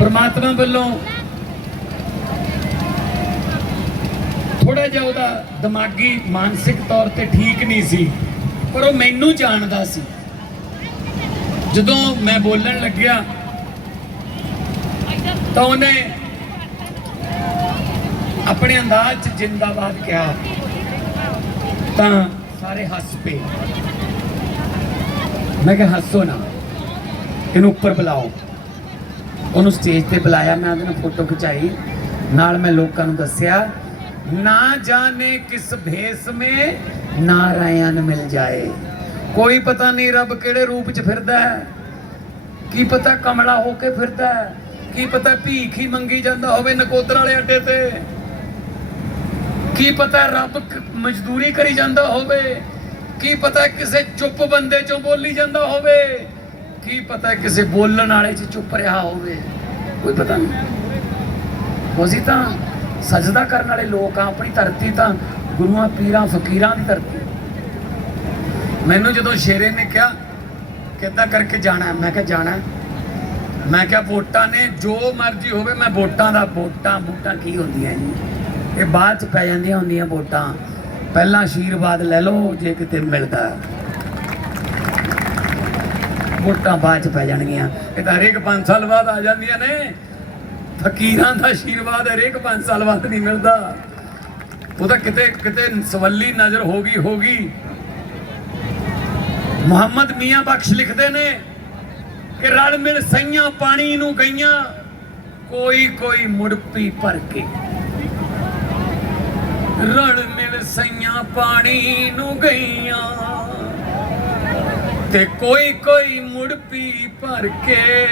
ਪ੍ਰਮਾਤਮਾ ਵੱਲੋਂ ਥੋੜਾ ਜਿਹਾ ਉਹਦਾ ਦਿਮਾਗੀ, ਮਾਨਸਿਕ ਤੌਰ ਤੇ ਠੀਕ ਨਹੀਂ ਸੀ, ਪਰ ਉਹ ਮੈਨੂੰ ਜਾਣਦਾ ਸੀ। ਜਦੋਂ ਮੈਂ ਬੋਲਣ ਲੱਗਿਆ, ਤਾਂ ਉਹਨੇ ਆਪਣੇ ਅੰਦਾਜ਼ ਚ ਜਿੰਦਾਬਾਦ ਕਿਹਾ, ਤਾਂ ਸਾਰੇ ਹੱਸ ਪਏ। ਮੈਂ ਕਿਹਾ, ਹੱਸੋ ਨਾ, ਇਹਨੂੰ ਉੱਪਰ ਬੁਲਾਓ। ਉਹਨੂੰ ਸਟੇਜ ਤੇ ਬੁਲਾਇਆ, ਮੈਂ ਉਹਦੇ ਨਾਲ ਫੋਟੋ ਖਿਚਾਈ। ਨਾਲ ਮੈਂ ਲੋਕਾਂ ਨੂੰ ਦੱਸਿਆ, ਨਾ ਜਾਣੇ ਕਿਸ ਭੇਸ ਮੇ ਨਾਰਾਇਣ ਮਿਲ ਜਾਏ। ਕੋਈ ਪਤਾ ਨਹੀਂ ਰੱਬ ਕਿਹੜੇ ਰੂਪ 'ਚ ਫਿਰਦਾ ਹੈ। ਕੀ ਪਤਾ ਕਮਲਾ ਹੋ ਕੇ ਫਿਰਦਾ ਹੈ। ਕੀ ਪਤਾ ਭੀਖ ਹੀ ਮੰਗੀ ਜਾਂਦਾ ਹੋਵੇ ਨਕੋਦਰ ਵਾਲੇ ਅੱਡੇ ਤੇ। ਕੀ ਪਤਾ ਰੱਬ ਮਜ਼ਦੂਰੀ ਕਰੀ ਜਾਂਦਾ ਹੋਵੇ। ਕੀ ਪਤਾ ਕਿਸੇ ਚੁੱਪ ਬੰਦੇ ਚੋਂ ਬੋਲੀ ਜਾਂਦਾ ਹੋਵੇ। ਕੀ ਪਤਾ ਕਿਸੇ ਬੋਲਣ ਵਾਲੇ 'ਚ ਚੁੱਪ ਰਿਹਾ ਹੋਵੇ? ਕੋਈ ਪਤਾ ਨਹੀਂ। ਅਸੀਂ ਤਾਂ ਸਜਦਾ ਕਰਨ ਵਾਲੇ ਲੋਕ ਆ ਆਪਣੀ ਧਰਤੀ ਤਾਂ ਗੁਰੂਆਂ, ਪੀਰਾਂ, ਫਕੀਰਾਂ ਦੀ ਧਰਤੀ। ਮੈਨੂੰ ਜਦੋਂ ਸ਼ੇਰੇ ਨੇ ਕਿਹਾ ਕਿੱਦਾਂ ਕਰਕੇ ਜਾਣਾ ਮੈਂ ਕਿਹਾ ਜਾਣਾ ਮੈਂ ਕਿਹਾ ਵੋਟਾਂ ਨੇ, ਜੋ ਮਰਜ਼ੀ ਹੋਵੇ, ਮੈਂ ਵੋਟਾਂ ਦਾ, ਵੋਟਾਂ ਵੋਟਾਂ ਕੀ ਹੁੰਦੀਆਂ ਜੀ? ਇਹ ਬਾਅਦ ਚ ਪੈ ਜਾਂਦੀਆਂ ਹੁੰਦੀਆਂ ਵੋਟਾਂ। ਪਹਿਲਾਂ ਆਸ਼ੀਰਵਾਦ ਲੈ ਲਓ, ਜੇ ਕਿਤੇ ਮਿਲਦਾ। ਵੋਟਾਂ ਬਾਅਦ ਚ ਪੈ ਜਾਣਗੀਆਂ। ਇਹ ਤਾਂ ਹਰੇਕ 5 ਸਾਲ ਬਾਅਦ ਆ ਜਾਂਦੀਆਂ ਨੇ। ਫਕੀਰਾਂ ਦਾ ਆਸ਼ੀਰਵਾਦ ਹਰੇਕ 5 ਸਾਲ ਬਾਅਦ ਨਹੀਂ ਮਿਲਦਾ। ਉਹ ਤਾਂ ਕਿਤੇ ਕਿਤੇ ਸਵੱਲੀ ਨਜ਼ਰ ਹੋ ਗਈ ਹੋ ਗਈ। ਮੁਹੰਮਦ ਮੀਆਂ ਬਖਸ਼ ਲਿਖਦੇ ਨੇ ਕਿ ਰਲ ਮਿਲ ਸਈਆਂ ਪਾਣੀ ਨੂੰ ਗਈਆਂ, ਕੋਈ ਕੋਈ ਮੁੜਪੀ ਭਰ ਕੇ। ਰਲ ਮਿਲ ਸਈਆਂ ਪਾਣੀ ਨੂੰ ਗਈਆਂ। ਤੇ ਕੋਈ ਕੋਈ ਮੁੜਪੀ ਭਰ ਕੇ।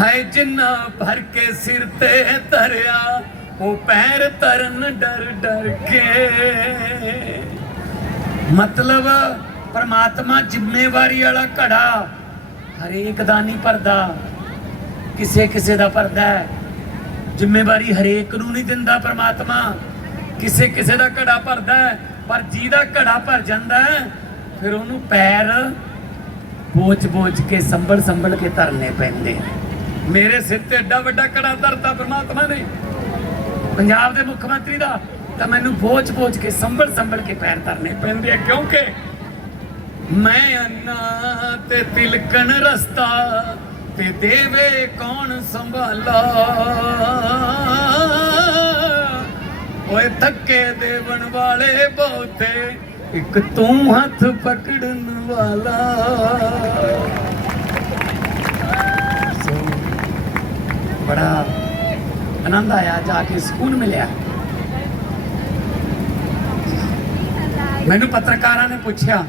ਹੈ ਜਿੰਨਾ ਭਰ ਕੇ ਸਿਰ ਤੇ ਧਰਿਆ, ਉਹ ਪੈਰ ਤਰਨ ਡਰ ਡਰ ਕੇ। ਮਤਲਬ ਪਰਮਾਤਮਾ ਜ਼ਿੰਮੇਵਾਰੀ ਵਾਲਾ ਘੜਾ ਹਰੇਕ ਦਾ ਨਹੀਂ ਭਰਦਾ। ਕਿਸੇ ਕਿਸੇ ਦਾ ਭਰਦਾ ਹੈ। ਜ਼ਿੰਮੇਵਾਰੀ ਹਰੇਕ ਨੂੰ ਨਹੀਂ ਦਿੰਦਾ ਪਰਮਾਤਮਾ। ਕਿਸੇ ਕਿਸੇ ਦਾ ਘੜਾ ਭਰਦਾ ਹੈ। ਪਰ ਜਿਹਦਾ ਘੜਾ ਭਰ ਜਾਂਦਾ, ਫਿਰ ਉਹਨੂੰ ਪੈਰ ਬੋਝ ਬੋਝ ਕੇ ਸੰਭਲ ਸੰਭਲ ਕੇ ਧਰਨੇ ਪੈਂਦੇ ਮੇਰੇ ਸਿਰ ਤੇ ਐਡਾ ਵੱਡਾ ਘੜਾ ਧਰਤਾ ਪਰਮਾਤਮਾ ਨੇ। ਪੰਜਾਬ ਦੇ ਮੁੱਖ ਮੰਤਰੀ ਦਾ, ਤਾਂ ਮੈਨੂੰ ਬੋਝ ਬੋਝ ਕੇ ਸੰਭਲ ਸੰਭਲ ਕੇ ਪੈਰ ਧਰਨੇ ਪੈਂਦੇ ਆ, ਕਿਉਂਕਿ ਮੈਂ ਅੰਨਾ ਤੇ ਤਿਲਕਣ ਰਸਤਾ, ਤੇ ਦੇਵੇ ਕੌਣ ਸੰਭਾਲਾ? ਓਏ ਥੱਕੇ ਦੇਵਣ ਵਾਲੇ ਬਹੁਤੇ, ਇੱਕ ਤੂੰ ਹੱਥ ਪਕੜਨ ਵਾਲਾ। ਬੜਾ ਆਨੰਦ ਆਇਆ ਜਾ ਕੇ ਸਕੂਨ ਮਿਲਿਆ। ਮੈਨੂੰ ਪੱਤਰਕਾਰਾਂ ਨੇ ਪੁੱਛਿਆ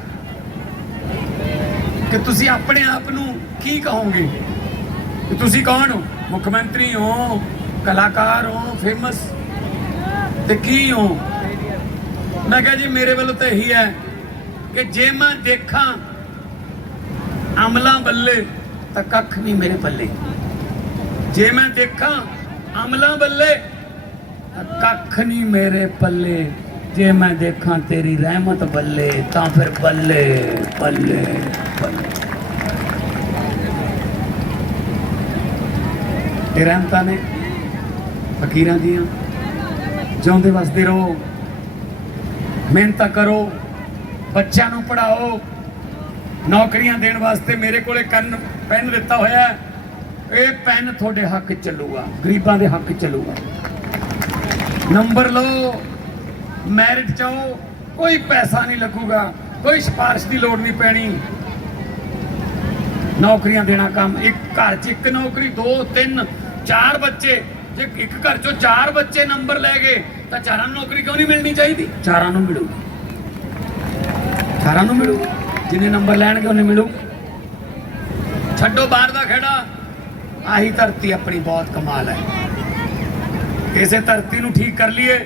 ਕਿ ਤੁਸੀਂ ਆਪਣੇ ਆਪ ਨੂੰ ਕੀ ਕਹੋਗੇ? ਕਿ ਤੁਸੀਂ ਕੌਣ ਹੋ? ਮੁੱਖ ਮੰਤਰੀ ਹੋ, ਕਲਾਕਾਰ ਹੋ ਫੇਮਸ ਤੇ ਕੀ ਹੋ? ਮੈਂ ਕਿਹਾ ਜੀ, ਮੇਰੇ ਵੱਲੋਂ ਤਾਂ ਇਹੀ ਹੈ ਕਿ ਜੇ ਮੈਂ ਦੇਖਾਂ ਅਮਲਾਂ ਬੱਲੇ, ਤਾਂ ਕੱਖ ਨਹੀਂ ਮੇਰੇ ਪੱਲੇ। ਜੇ ਮੈਂ ਦੇਖਾਂ ਅਮਲਾਂ ਬੱਲੇ, ਤਾਂ ਕੱਖ ਨਹੀਂ ਮੇਰੇ ਪੱਲੇ। ਜੇ ਮੈਂ ਦੇਖਾਂ ਤੇਰੀ ਰਹਿਮਤ ਬੱਲੇ, ਤਾਂ ਫਿਰ ਬੱਲੇ ਬੱਲੇ ਬੱਲੇ। ਤੇ ਰਹਿਮਤਾਂ ਨੇ, ਫਕੀਰਾਂ ਦੀਆਂ। ਜਿਉਂਦੇ ਵਸਦੇ ਰਹੋ। ਮਿਹਨਤਾਂ ਕਰੋ। ਬੱਚਿਆਂ ਨੂੰ ਪੜਾਓ ਨੌਕਰੀਆਂ ਦੇਣ ਵਾਸਤੇ ਮੇਰੇ ਕੋਲੇ ਕੰਨ, ਪੈਨ ਦਿੱਤਾ ਹੋਇਆ ਇਹ ਪੈਨ ਤੁਹਾਡੇ ਹੱਕ ਚੱਲੂਗਾ। ਗਰੀਬਾਂ ਦੇ ਹੱਕ ਚੱਲੂਗਾ। ਨੰਬਰ ਲਓ। ਮੈਰਿਟ ਚਾਓ ਕੋਈ ਪੈਸਾ ਨਹੀਂ ਲੱਗੂਗਾ। ਕੋਈ ਸਿਫਾਰਿਸ਼ ਦੀ ਲੋੜ ਨਹੀਂ ਪੈਣੀ। ਨੌਕਰੀਆਂ ਦੇਣਾ ਕੰਮ। ਇੱਕ ਘਰ 'ਚ ਇੱਕ ਨੌਕਰੀ, ਦੋ, ਤਿੰਨ, ਚਾਰ ਬੱਚੇ। ਜੇ ਇੱਕ ਘਰ 'ਚੋਂ ਚਾਰ ਬੱਚੇ ਨੰਬਰ ਲੈ ਗਏ ਤਾਂ ਚਾਰਾਂ ਨੂੰ ਨੌਕਰੀ ਕਿਉਂ ਨਹੀਂ ਮਿਲਣੀ ਚਾਹੀਦੀ? ਚਾਰਾਂ ਨੂੰ ਮਿਲੂ ਚਾਰਾਂ ਨੂੰ ਮਿਲੂ ਜਿੰਨੇ ਨੰਬਰ ਲੈਣਗੇ ਉਹਨੇ ਮਿਲੂ ਛੱਡੋ ਬਾਹਰ ਦਾ ਖੇੜਾ। ਆਹੀ ਧਰਤੀ ਆਪਣੀ ਬਹੁਤ ਕਮਾਲ ਹੈ। ਇਸੇ ਧਰਤੀ ਨੂੰ ਠੀਕ ਕਰ ਲਈਏ।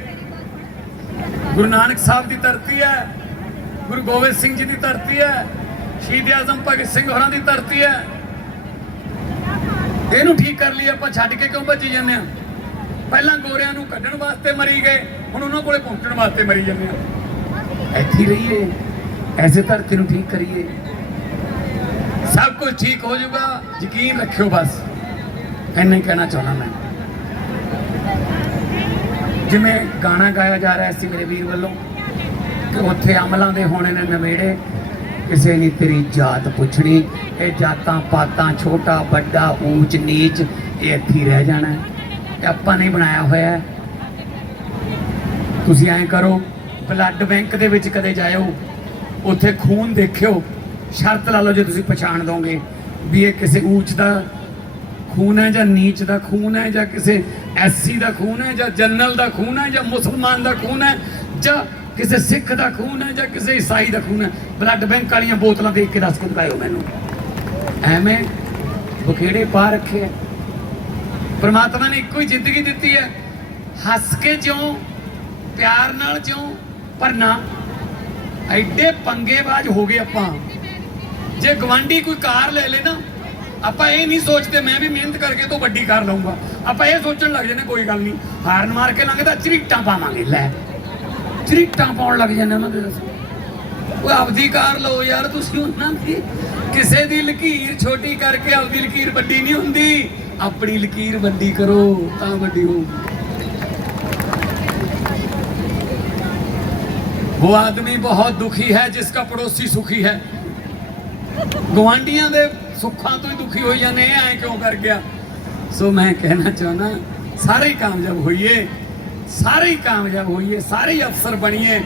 ਗੁਰੂ ਨਾਨਕ ਸਾਹਿਬ ਦੀ ਧਰਤੀ ਹੈ। ਗੁਰੂ ਗੋਬਿੰਦ ਸਿੰਘ ਜੀ ਦੀ ਧਰਤੀ ਹੈ। ਸ਼ਹੀਦ ਆਜ਼ਮ ਭਗਤ ਸਿੰਘ ਹੋਰਾਂ ਦੀ ਧਰਤੀ ਹੈ। ਇਹਨੂੰ ਠੀਕ ਕਰ ਲਈ ਆਪਾਂ ਛੱਡ ਕੇ ਕਿਉਂ ਭੱਜੀ ਜਾਂਦੇ ਆ ਪਹਿਲਾਂ ਗੋਰਿਆਂ ਨੂੰ ਕੱਢਣ ਵਾਸਤੇ ਮਰੀ ਗਏ, ਹੁਣ ਉਹਨਾਂ ਕੋਲੇ ਪਹੁੰਚਣ ਵਾਸਤੇ ਮਰੀ ਜਾਂਦੇ ਆ। ਇੱਥੇ ਰਹੀਏ, ਐਸੇ ਧਰਤੀ ਨੂੰ ਠੀਕ ਕਰੀਏ। ਸਭ ਕੁਝ ਠੀਕ ਹੋ ਜਾਊਗਾ, ਯਕੀਨ ਰੱਖਿਓ ਬਸ। ਇੰਨਾ ਹੀ ਕਹਿਣਾ ਚਾਹੁੰਦਾ ਮੈਂ। ਜਿਵੇਂ ਗਾਣਾ ਗਾਇਆ ਜਾ ਰਿਹਾ ਸੀ ਮੇਰੇ ਵੀਰ ਵੱਲੋਂ, ਕਿ ਉੱਥੇ ਅਮਲਾਂ ਦੇ ਹੋਣੇ ਨੇ ਨਵੇੜੇ, ਕਿਸੇ ਨੇ ਤੇਰੀ ਜਾਤ ਪੁੱਛਣੀ, ਇਹ ਜਾਤਾਂ ਪਾਤਾਂ ਛੋਟਾ ਵੱਡਾ ਊਚ ਨੀਚ ਇਹ ਇੱਥੇ ਰਹਿ ਜਾਣਾ। ਆਪਾਂ ਨੇ ਬਣਾਇਆ ਹੋਇਆ ਹੈ। ਤੁਸੀਂ ਐਂ ਕਰੋ ਬਲੱਡ ਬੈਂਕ ਦੇ ਵਿੱਚ ਕਦੇ ਜਾਇਓ, ਉੱਥੇ ਖੂਨ ਦੇਖਿਓ, ਸ਼ਰਤ ਲਾ ਲਓ ਜੇ ਤੁਸੀਂ ਪਛਾਣ ਦੋਗੇ ਵੀ ਇਹ ਕਿਸੇ ਊਚ ਦਾ ਖੂਨ ਹੈ ਜਾਂ ਨੀਚ ਦਾ ਖੂਨ ਹੈ ਜਾਂ ਕਿਸੇ ਐਸਸੀ ਦਾ ਖੂਨ ਹੈ ਜਾਂ ਜਨਰਲ ਦਾ ਖੂਨ ਹੈ ਜਾਂ ਮੁਸਲਮਾਨ ਦਾ ਖੂਨ ਹੈ ਜਾਂ ਕਿਸੇ ਸਿੱਖ ਦਾ ਖੂਨ ਹੈ ਜਾਂ ਕਿਸੇ ਈਸਾਈ ਦਾ ਖੂਨ ਹੈ। ਬਲੱਡ ਬੈਂਕ ਵਾਲੀਆਂ ਬੋਤਲਾਂ ਦੇਖ ਕੇ ਦੱਸ ਕੇ ਦਿਖਾਇਓ ਮੈਨੂੰ। ਐਵੇਂ ਬਖੇੜੇ ਪਾ ਰੱਖੇ ਹੈ। ਪਰਮਾਤਮਾ ਨੇ ਇੱਕੋ ਹੀ ਜ਼ਿੰਦਗੀ ਦਿੱਤੀ ਹੈ। ਹੱਸ ਕੇ ਜਿਉਂ, ਪਿਆਰ ਨਾਲ ਜਿਉਂ, ਪਰ ਨਾ। ਐਡੇ ਪੰਗੇਬਾਜ਼ ਹੋ ਗਏ ਆਪਾਂ। ਜੇ ਗਵਾਂਢੀ ਕੋਈ ਕਾਰ ਲੈ ਲੇ ਨਾ, ਆਪਾਂ ਇਹ ਨਹੀਂ ਸੋਚਦੇ, ਮੈਂ ਵੀ ਮਿਹਨਤ ਕਰਕੇ ਤੋਂ ਵੱਡੀ ਕਾਰ ਲਵਾਂਗਾ ਆਪਾਂ ਇਹ ਸੋਚਣ ਲੱਗ ਜਾਂਦੇ, ਕੋਈ ਗੱਲ ਨਹੀਂ। ਹਾਰਨ ਮਾਰ ਕੇ ਲੰਘਦਾ ਚਰੀਟਾਂ ਪਾਵਾਂਗੇ, ਲੈ। ਚਰੀਟਾਂ ਪਾਉਣ ਲੱਗ ਜਾਂਦੇ ਉਹਨਾਂ ਦੇ ਦੱਸੋ। ਉਹ ਆਪਦੀ ਕਾਰ ਲਓ ਯਾਰ, ਤੁਸੀਂ ਉਹਨਾਂ ਦੀ ਕਿਸੇ ਦੀ ਲਕੀਰ ਛੋਟੀ ਕਰਕੇ ਆਪਦੀ ਲਕੀਰ ਵੱਡੀ ਨਹੀਂ ਹੁੰਦੀ। ਆਪਣੀ ਲਕੀਰ ਵੱਡੀ ਕਰੋ ਤਾਂ ਵੱਡੀ ਹੋਊਗੀ वो आदमी बहुत दुखी है जिसका पड़ोसी सुखी है ਗਵਾਂਡੀਆਂ ਦੇ ਸੁੱਖਾਂ ਤੋਂ ਹੀ ਦੁਖੀ ਹੋਈ ਜਾਂਦੇ ਇਹ ਐ ਕਿਉਂ ਕਰ ਗਿਆ ਸੋ ਮੈਂ ਕਹਿਣਾ ਚਾਹੁੰਦਾ ਸਾਰੇ ਹੀ ਕਾਮਯਾਬ ਹੋਈਏ ਸਾਰੇ ਹੀ ਕਾਮਯਾਬ ਹੋਈਏ ਸਾਰੇ ਹੀ ਅਫਸਰ ਬਣੀਏ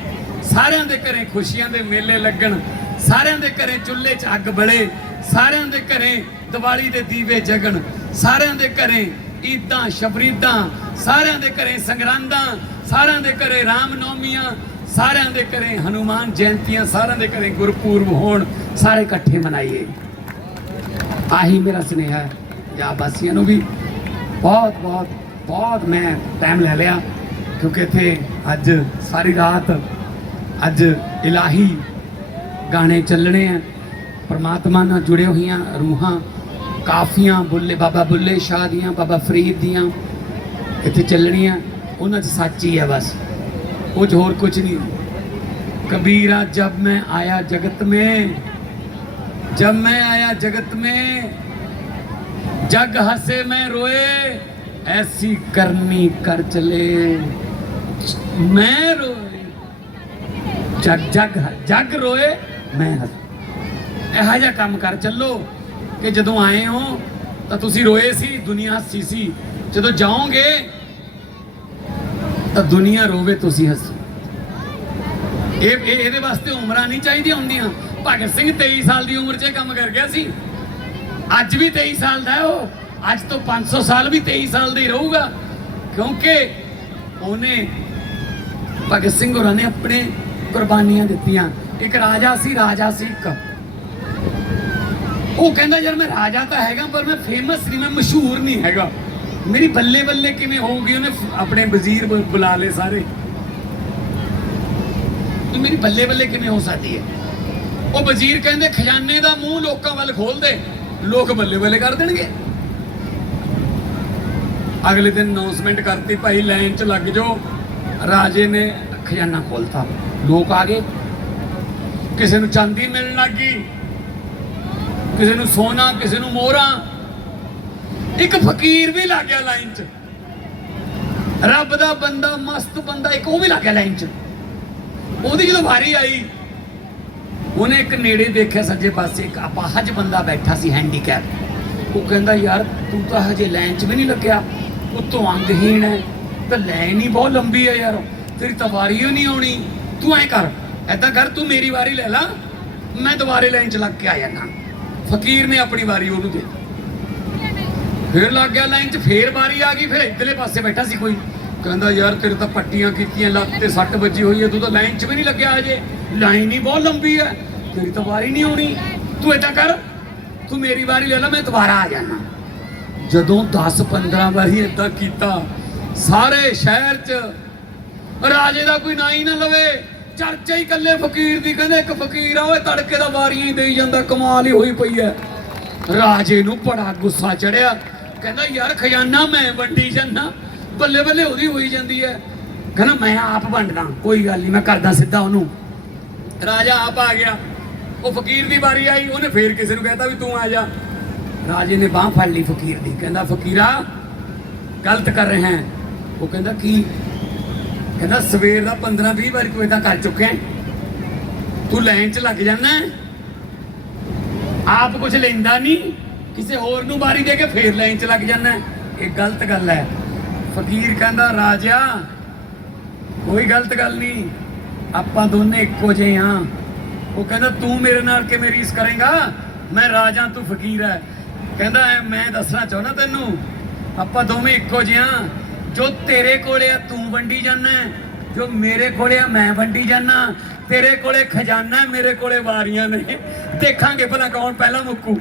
ਸਾਰਿਆਂ ਦੇ ਘਰੇ ਖੁਸ਼ੀਆਂ ਦੇ ਮੇਲੇ ਲੱਗਣ ਸਾਰਿਆਂ ਦੇ ਘਰੇ ਚੁੱਲ੍ਹੇ 'ਚ ਅੱਗ ਬਲੇ ਸਾਰਿਆਂ ਦੇ ਘਰੇ ਦੀਵਾਲੀ ਦੇ ਦੀਵੇ ਜਗਣ ਸਾਰਿਆਂ ਦੇ ਘਰੇ ਈਦਾਂ, ਸ਼ਬਰੀਦਾਂ, ਸਾਰਿਆਂ ਦੇ ਘਰੇ ਸੰਗਰਾਂਦਾਂ, ਸਾਰਿਆਂ ਦੇ ਘਰੇ ਰਾਮ ਨੌਮੀਆਂ ਸਾਰਿਆਂ ਦੇ ਘਰੇ ਹਨੂਮਾਨ ਜਯੰਤੀਆਂ ਸਾਰਿਆਂ ਦੇ ਘਰੇ ਗੁਰਪੂਰਬ ਹੋਣ, ਸਾਰੇ ਇਕੱਠੇ ਮਨਾਈਏ। ਆਹੀ ਮੇਰਾ ਸੁਨੇਹਾ ਹੈ, ਪੰਜਾਬ ਵਾਸੀਆਂ ਨੂੰ ਵੀ ਬਹੁਤ ਬਹੁਤ ਬਹੁਤ ਮੈਂ ਟਾਈਮ ਲੈ ਲਿਆ, ਕਿਉਂਕਿ ਇੱਥੇ ਅੱਜ ਸਾਰੀ ਰਾਤ ਅੱਜ ਇਲਾਹੀ ਗਾਣੇ ਚੱਲਣੇ ਆ, ਪਰਮਾਤਮਾ ਨਾਲ ਜੁੜੇ ਹੋਈਆਂ ਰੂਹਾਂ ਕਾਫੀਆਂ, ਬੁੱਲੇ, ਬਾਬਾ ਬੁੱਲੇ ਸ਼ਾਹ ਦੀਆਂ, ਬਾਬਾ ਫਰੀਦ ਦੀਆਂ ਇੱਥੇ ਚੱਲਣੀਆਂ, ਉਹਨਾਂ 'ਚ ਸੱਚ ਹੀ ਆ ਬਸ। ਕੁਝ ਹੋਰ ਕੁਝ ਨਹੀਂ। ਕਬੀਰਾ, ਜਬ ਮੈਂ ਆਇਆ ਜਗਤ ਮੈਂ, ਜਬ ਮੈਂ ਆਇਆ ਜਗਤ ਮੈਂ, ਜਗ ਹਸੇ ਮੈਂ ਰੋਏ, ਐਸੀ ਕਰਨੀ ਕਰ ਚਲੇ। ਮੈਂ ਰੋਏ, ਜਗ ਜਗ ਜਗ ਰੋਏ, ਮੈਂ ਹਸ। ਇਹ ਜਿਹਾ ਕੰਮ ਕਰ ਚੱਲੋ। ਕਿ ਜਦੋਂ ਆਏ ਹੋ, ਤਾਂ ਤੁਸੀਂ ਰੋਏ ਸੀ, ਦੁਨੀਆ ਹੱਸੀ ਸੀ। ਜਦੋਂ ਜਾਓਗੇ, ਤਾਂ ਦੁਨੀਆ ਰੋਵੇ, ਤੁਸੀਂ ਹੱਸੋ। ਇਹ ਇਹਦੇ ਵਾਸਤੇ ਉਮਰਾਂ ਨਹੀਂ ਚਾਹੀਦੀਆਂ ਹੁੰਦੀਆਂ। ਭਗਤ ਸਿੰਘ 23 ਸਾਲ ਦੀ ਉਮਰ 'ਚ ਇਹ ਕੰਮ ਕਰ ਗਿਆ ਸੀ। ਅੱਜ ਵੀ 23 ਸਾਲ ਦਾ ਉਹ। ਅੱਜ ਤੋਂ 500 ਸਾਲ ਵੀ 23 ਸਾਲ ਦਾ ਹੀ ਰਹੂਗਾ। ਕਿਉਂਕਿ ਉਹਨੇ ਭਗਤ ਸਿੰਘ ਹੋਰਾਂ ਨੇ ਆਪਣੇ ਕੁਰਬਾਨੀਆਂ ਦਿੱਤੀਆਂ। ਇੱਕ ਰਾਜਾ ਸੀ ਰਾਜਾ ਸੀ ਇੱਕ। ਉਹ ਕਹਿੰਦਾ, ਯਾਰ ਮੈਂ ਰਾਜਾ ਤਾਂ ਹੈਗਾ, ਪਰ ਮੈਂ ਫੇਮਸ ਨਹੀਂ, ਮੈਂ ਮਸ਼ਹੂਰ ਨਹੀਂ ਹੈਗਾ। ਮੇਰੀ ਬੱਲੇ ਬੱਲੇ ਕਿਵੇਂ ਹੋਊਗੀ, ਉਹਨੇ ਆਪਣੇ ਵਜ਼ੀਰ ਬੁਲਾ ਲਏ ਸਾਰੇ। ਤੇ ਮੇਰੀ ਬੱਲੇ ਬੱਲੇ ਕਿਵੇਂ ਹੋ ਸਕਦੀ ਹੈ? ਉਹ ਵਜ਼ੀਰ ਕਹਿੰਦੇ, ਖਜ਼ਾਨੇ ਦਾ ਮੂੰਹ ਲੋਕਾਂ ਵੱਲ ਖੋਲ ਦੇ, ਲੋਕ ਬੱਲੇ ਬੱਲੇ ਕਰ ਦੇਣਗੇ। ਅਗਲੇ ਦਿਨ ਅਨਾਉਂਸਮੈਂਟ ਕਰਤੀ, ਭਾਈ, ਲਾਈਨ 'ਚ ਲੱਗ ਜਾਓ। ਰਾਜੇ ਨੇ ਖਜ਼ਾਨਾ ਖੋਲਤਾ। ਲੋਕ ਆ ਗਏ। ਕਿਸੇ ਨੂੰ ਚਾਂਦੀ ਮਿਲਣ ਲੱਗੀ ਕਿਸੇ ਨੂੰ ਸੋਨਾ, ਕਿਸੇ ਨੂੰ ਮੋਹਰਾਂ। ਇੱਕ ਫਕੀਰ ਵੀ ਲੱਗ ਗਿਆ ਲਾਈਨ 'ਚ। ਰੱਬ ਦਾ ਬੰਦਾ, ਮਸਤ ਬੰਦਾ, ਇੱਕ ਉਹ ਵੀ ਲੱਗ ਗਿਆ ਲਾਈਨ 'ਚ। ਉਹਦੀ ਜਦੋਂ ਵਾਰੀ ਆਈ, ਉਹਨੇ ਇੱਕ ਨੇੜੇ ਦੇਖਿਆ ਸੱਜੇ ਪਾਸੇ, ਇੱਕ ਅਪਾਹਜ ਬੰਦਾ ਬੈਠਾ ਸੀ ਹੈਂਡੀਕੈਪ ਉਹ ਕਹਿੰਦਾ, ਯਾਰ, ਤੂੰ ਤਾਂ ਹਜੇ ਲਾਈਨ 'ਚ ਵੀ ਨਹੀਂ ਲੱਗਿਆ। ਉੱਤੋਂ ਅੰਗਹੀਣ ਹੈ। ਤਾਂ ਲਾਈਨ ਹੀ ਬਹੁਤ ਲੰਬੀ ਹੈ ਯਾਰ। ਤੇਰੀ ਤਾਂ ਵਾਰੀ ਹੀ ਨਹੀਂ ਆਉਣੀ। ਤੂੰ ਐ ਕਰ। ਐਦਾਂ ਕਰ, ਤੂੰ ਮੇਰੀ ਵਾਰੀ ਲੈ ਲਾ। ਮੈਂ ਦੁਬਾਰੇ ਲਾਈਨ 'ਚ ਲੱਗ ਕੇ ਆ ਜਾਣਾ ਫਕੀਰ ਨੇ ਆਪਣੀ ਵਾਰੀ ਉਹਨੂੰ ਦੇ ਦਿੱਤੀ। ਫਿਰ ਲੱਗ ਗਿਆ ਲਾਈਨ 'ਚ, ਫੇਰ ਵਾਰੀ ਆ ਗਈ, ਫਿਰ ਇੱਧਰਲੇ ਪਾਸੇ ਬੈਠਾ ਸੀ ਕੋਈ। ਕਹਿੰਦਾ, ਯਾਰ, ਤੇਰੇ ਤਾਂ ਪੱਟੀਆਂ ਕੀਤੀਆਂ, ਲੱਤ ਤੇ ਸੱਟ ਵੱਜੀ ਹੋਈ ਹੈ, ਤੂੰ ਤਾਂ ਲਾਈਨ 'ਚ ਵੀ ਨਹੀਂ ਲੱਗਿਆ ਅਜੇ ਲਾਈਨ ਹੀ ਬਹੁਤ ਲੰਬੀ ਹੈ, ਤੇਰੀ ਤਾਂ ਵਾਰੀ ਨਹੀਂ ਆਉਣੀ। ਤੂੰ ਏਦਾਂ ਕਰ, ਤੂੰ ਮੇਰੀ ਵਾਰੀ ਲੈ ਲੈ, ਮੈਂ ਦੁਬਾਰਾ ਆ ਜਾਣਾ। ਜਦੋਂ 10 15 ਵਾਰੀ ਏਦਾਂ ਕੀਤਾ, ਸਾਰੇ ਸ਼ਹਿਰ 'ਚ ਰਾਜੇ ਦਾ ਕੋਈ ਨਾਂ ਹੀ ਨਾ ਲਵੇ। ਚਰਚਾ ਹੀ ਕੱਲੇ ਫਕੀਰ ਦੀ, ਕਹਿੰਦੇ ਇੱਕ ਫਕੀਰ ਆ, ਓਏ ਤੜਕੇ ਦਾ ਵਾਰੀਆਂ ਹੀ ਦੇਈ ਜਾਂਦਾ, ਕਮਾਲ ਹੀ ਹੋਈ ਪਈ ਐ ਰਾਜੇ ਨੂੰ ਬੜਾ ਗੁੱਸਾ ਚੜਿਆ, ਕਹਿੰਦਾ, ਯਾਰ ਖਜ਼ਾਨਾ ਮੈਂ ਵੰਡੀ ਜਾਂਦਾ, ਬੱਲੇ ਬੱਲੇ ਉਹਦੀ ਹੋਈ ਜਾਂਦੀ ਐ ਕਹਿੰਦਾ, ਮੈਂ ਆਪ ਵੰਡਦਾ, ਕੋਈ ਗੱਲ ਨਹੀਂ, ਮੈਂ ਕਰਦਾ ਸਿੱਧਾ ਉਹਨੂੰ। ਰਾਜਾ ਆਪ ਆ ਗਿਆ, ਉਹ ਫਕੀਰ ਦੀ ਵਾਰੀ ਆਈ, ਉਹਨੇ ਫੇਰ ਕਿਸੇ ਨੂੰ ਕਹਿਤਾ ਵੀ ਤੂੰ ਆ ਜਾ। ਰਾਜੇ ਨੇ ਬਾਹ ਫੜ ਲਈ ਫਕੀਰ ਦੀ, ਕਹਿੰਦਾ, ਫਕੀਰਾ, ਗਲਤ ਕਰ ਰਿਹਾ ਹੈ। ਉਹ ਕਹਿੰਦਾ, ਕੀ? ਕਹਿੰਦਾ ਸਵੇਰ ਦਾ 15 20 ਵਾਰੀ ਤੂੰ ਇਦਾਂ ਕਰ ਚੁੱਕਿਆ ਤੂੰ ਲਾਈਨ 'ਚ ਲੱਗ ਜਾਣਾ ਆਪ ਕੁਝ ਲੈਂਦਾ ਨਹੀਂ, ਕਿਸੇ ਹੋਰ ਨੂੰ ਵਾਰੀ ਦੇ ਕੇ ਫੇਰ ਲਾਈਨ 'ਚ ਲੱਗ ਜਾਣਾ ਇਹ ਗਲਤ ਗੱਲ ਹੈ। ਫਕੀਰ ਕਹਿੰਦਾ ਰਾਜਾ ਕੋਈ ਗਲਤ ਗੱਲ ਨਹੀਂ। ਆਪਾਂ ਦੋਨੇ ਇੱਕੋ ਜਿਹੇ ਹਾਂ। ਉਹ ਕਹਿੰਦਾ, ਤੂੰ ਮੇਰੇ ਨਾਲ ਕਿਵੇਂ ਰੀਸ ਕਰੇਗਾ? ਮੈਂ ਰਾਜਾ, ਤੂੰ ਫਕੀਰ ਹੈ। ਕਹਿੰਦਾ ਮੈਂ ਦੱਸਣਾ ਚਾਹੁੰਦਾ ਤੈਨੂੰ, ਆਪਾਂ ਦੋਵੇਂ ਇੱਕੋ ਜਿਹੇ ਹਾਂ। ਜੋ ਤੇਰੇ ਕੋਲੇ ਆ, ਤੂੰ ਵੰਡੀ ਜਾਣਾ ਜੋ ਮੇਰੇ ਕੋਲੇ ਆ, ਮੈਂ ਵੰਡੀ ਜਾਣਾ ਤੇਰੇ ਕੋਲੇ ਖਜ਼ਾਨਾ ਮੇਰੇ ਕੋਲੇ ਵਾਰੀਆਂ ਨੇ ਦੇਖਾਂਗੇ ਭਲਾ ਕੌਣ ਪਹਿਲਾਂ ਮੁੱਕੂ।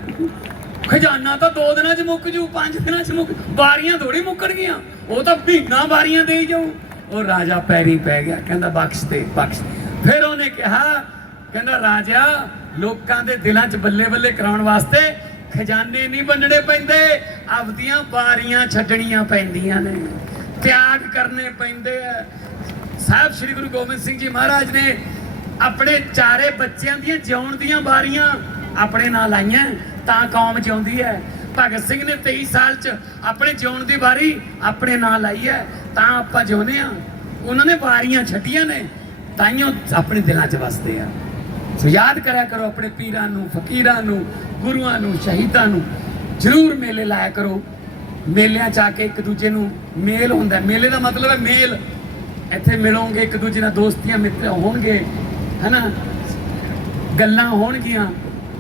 ਖਜ਼ਾਨਾ ਤਾਂ ਦੋ ਦਿਨਾਂ 'ਚ ਮੁੱਕ ਜੂ, ਪੰਜ ਦਿਨਾਂ 'ਚ ਮੁੱਕ ਵਾਰੀਆਂ ਥੋੜੀ ਮੁੱਕਣਗੀਆਂ ਉਹ ਤਾਂ ਮਹੀਨਾ ਵਾਰੀਆਂ ਦੇਈ ਜਾਊ। ਉਹ ਰਾਜਾ ਪੈਰੀ ਪੈ ਗਿਆ, ਕਹਿੰਦਾ, ਬਖਸ਼ ਦੇ, ਬਖਸ਼ ਫਿਰ ਉਹਨੇ ਕਿਹਾ, ਕਹਿੰਦਾ, ਰਾਜਾ, ਲੋਕਾਂ ਦੇ ਦਿਲਾਂ 'ਚ ਬੱਲੇ ਬੱਲੇ ਕਰਾਉਣ ਵਾਸਤੇ ਖਜ਼ਾਨੇ ਨਹੀਂ ਵੰਡਣੇ ਪੈਂਦੇ। ਆਪਦੀਆਂ ਵਾਰੀਆਂ ਛੱਡਣੀਆਂ ਪੈਂਦੀਆਂ ਨੇ। ਤਿਆਗ ਕਰਨੇ ਪੈਂਦੇ ਆ। ਸਾਹਿਬ ਸ੍ਰੀ ਗੁਰੂ ਗੋਬਿੰਦ ਸਿੰਘ ਜੀ ਮਹਾਰਾਜ ਨੇ ਆਪਣੇ ਚਾਰੇ ਬੱਚਿਆਂ ਦੀਆਂ, ਜਿਉਣ ਦੀਆਂ ਵਾਰੀਆਂ ਆਪਣੇ ਨਾਲ ਲਾਈਆਂ, ਤਾਂ ਕੌਮ ਜਿਉਂਦੀ ਹੈ। ਭਗਤ ਸਿੰਘ ਨੇ 23 ਸਾਲ ਚ ਆਪਣੇ ਜਿਉਣ ਦੀ ਵਾਰੀ ਆਪਣੇ ਨਾਲ ਲਾਈ ਹੈ, ਤਾਂ ਆਪਾਂ ਜਿਉਂਦੇ ਆ ਉਹਨਾਂ ਨੇ ਵਾਰੀਆਂ ਛੱਡੀਆਂ ਨੇ ਤਾਈਓ ਆਪਣੇ ਦਿਲਾਂ 'ਚ ਵਸਦੇ ਆ। ਸੋ ਯਾਦ ਕਰਿਆ ਕਰੋ ਆਪਣੇ ਪੀਰਾਂ ਨੂੰ, ਫਕੀਰਾਂ ਨੂੰ, ਗੁਰੂਆਂ ਨੂੰ, ਸ਼ਹੀਦਾਂ ਨੂੰ। ਜ਼ਰੂਰ ਮੇਲੇ ਲਾਇਆ ਕਰੋ। ਮੇਲਿਆਂ 'ਚ ਆ ਕੇ ਇੱਕ ਦੂਜੇ ਨੂੰ ਮੇਲ ਹੁੰਦਾ ਮੇਲੇ ਦਾ ਮਤਲਬ ਹੈ ਮੇਲ। ਇੱਥੇ ਮਿਲੋਗੇ, ਇੱਕ ਦੂਜੇ ਨਾਲ ਦੋਸਤੀਆਂ, ਮਿੱਤਰ ਹੋਣਗੇ, ਹੈਨਾ? ਗੱਲਾਂ ਹੋਣਗੀਆਂ।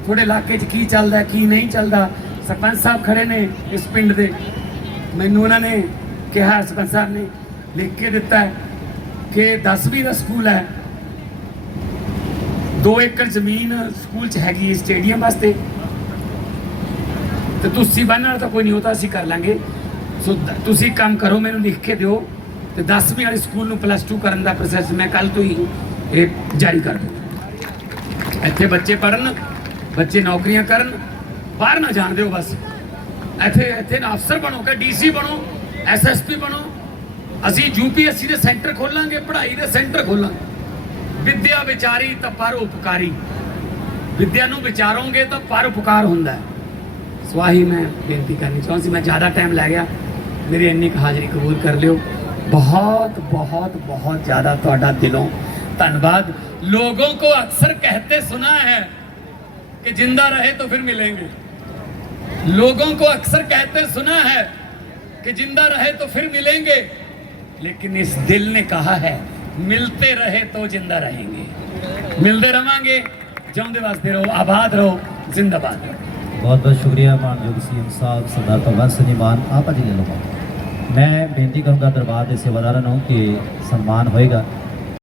ਤੁਹਾਡੇ ਇਲਾਕੇ 'ਚ ਕੀ ਚੱਲਦਾ ਕੀ ਨਹੀਂ ਚੱਲਦਾ? ਸਰਪੰਚ ਸਾਹਿਬ ਖੜੇ ਨੇ ਇਸ ਪਿੰਡ ਦੇ। ਮੈਨੂੰ ਉਹਨਾਂ ਨੇ ਕਿਹਾ, ਸਰਪੰਚ ਸਾਹਿਬ ਨੇ ਲਿਖ ਕੇ ਦਿੱਤਾ ਕਿ 10ਵੀਂ ਦਾ ਸਕੂਲ ਹੈ। 2 ਏਕੜ ਜ਼ਮੀਨ ਸਕੂਲ 'ਚ ਹੈਗੀ ਸਟੇਡੀਅਮ ਵਾਸਤੇ। ਤੇ ਤੁਸੀਂ ਬੰਨਣ ਤਾਂ ਕੋਈ ਨਹੀਂ ਹੋਤਾ ਅਸੀਂ ਕਰ ਲਾਂਗੇ। ਸੋ ਦ- ਤੁਸੀਂ ਕੰਮ ਕਰੋ, ਮੈਨੂੰ ਲਿਖ ਕੇ ਦਿਓ ਤੇ 10ਵੀਂ ਵਾਲੇ ਸਕੂਲ ਨੂੰ ਪਲੱਸ 2 ਕਰਨ ਦਾ ਪ੍ਰੋਸੈਸ ਮੈਂ ਕੱਲ ਤੋਂ ਹੀ ਇਹ ਜਾਰੀ ਕਰ ਦੂੰ ਇੱਥੇ ਬੱਚੇ ਪੜਨ ਬੱਚੇ ਨੌਕਰੀਆਂ ਕਰਨ, ਬਾਹਰ ਨਾ ਜਾਣ ਦਿਓ ਬਸ। ਇੱਥੇ ਇੱਥੇ ਨਾ ਅਫਸਰ ਬਣੋ ਕਿ ਡੀਸੀ ਬਣੋ ਐਸਐਸਪੀ ਬਣੋ। ਅਸੀਂ ਯੂਪੀਐਸਸੀ ਦੇ ਸੈਂਟਰ ਖੋਲਾਂਗੇ, ਪੜ੍ਹਾਈ ਦੇ ਸੈਂਟਰ ਖੋਲਾਂਗੇ। ਵਿਦਿਆ ਵਿਚਾਰੀ ਤਾਂ ਪਰ ਉਪਕਾਰੀ। ਵਿਦਿਆ ਨੂੰ ਵਿਚਾਰੋਗੇ ਤਾਂ ਪਰ ਉਪਕਾਰ ਹੁੰਦਾ ਹੈ। ਸਵਾਹੀ ਮੈਂ ਬੇਨਤੀ ਕਰਨੀ ਚਾਹੁੰਦਾ ਸੀ ਮੈਂ ਜ਼ਿਆਦਾ ਟਾਈਮ ਲੈ ਗਿਆ ਮੇਰੀ ਇੰਨੀ ਕੁ ਹਾਜ਼ਰੀ ਕਬੂਲ ਕਰ ਲਿਓ ਬਹੁਤ ਬਹੁਤ ਬਹੁਤ ਜ਼ਿਆਦਾ ਤੁਹਾਡਾ ਦਿਲੋਂ ਧੰਨਵਾਦ ਲੋਗੋं को अक्सर कहते सुना है कि जिंदा रहे तो फिर मिलेंगे लोगों को अक्सर कहते सुना है कि जिंदा रहे तो फिर मिलेंगे लेकिन इस दिल ने कहा है मिलते रहे तो जिंदा रहेंगे मिलते रवांगे ਜਿਉਂਦੇ ਵਾਸਤੇ ਰਹੋ ਆਬਾਦ ਰਹੋ ਜ਼ਿੰਦਾਬਾਦ ਰਹੋ ਬਹੁਤ ਬਹੁਤ ਸ਼ੁਕਰੀਆ ਮਾਨਯੋਗ ਸੀਐਮ ਸਾਹਿਬ, ਸਰਦਾਰ ਭਗਵੰਤ ਸਿੰਘ ਜੀ ਮਾਨ, ਆਪ ਜੀ ਲੈ ਲਵਾਂ ਮੈਂ ਬੇਨਤੀ ਕਰੂੰਗਾ ਦਰਬਾਰ ਦੇ ਸੇਵਾਦਾਰਾਂ ਨੂੰ ਕਿ ਸਨਮਾਨ ਹੋਏਗਾ।